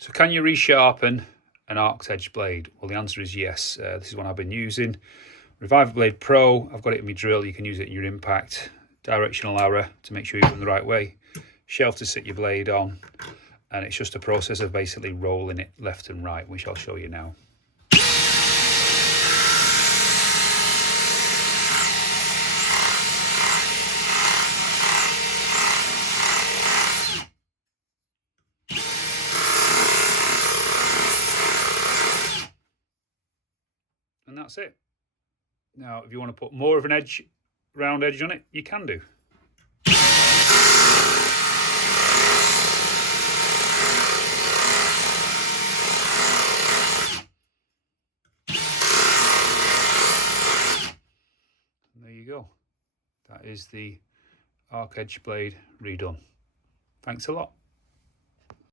So can you resharpen an arced edge blade? Well, the answer is yes. This is one I've been using. Revivablade Pro, I've got it in my drill. You can use it in your impact. Directional arrow to make sure you're going the right way. Shelf to sit your blade on. And it's just a process of basically rolling it left and right, which I'll show you now. And that's it. Now, if you want to put more of an edge, round edge on it, you can do. And there you go. That is the arc edge blade redone. Thanks a lot.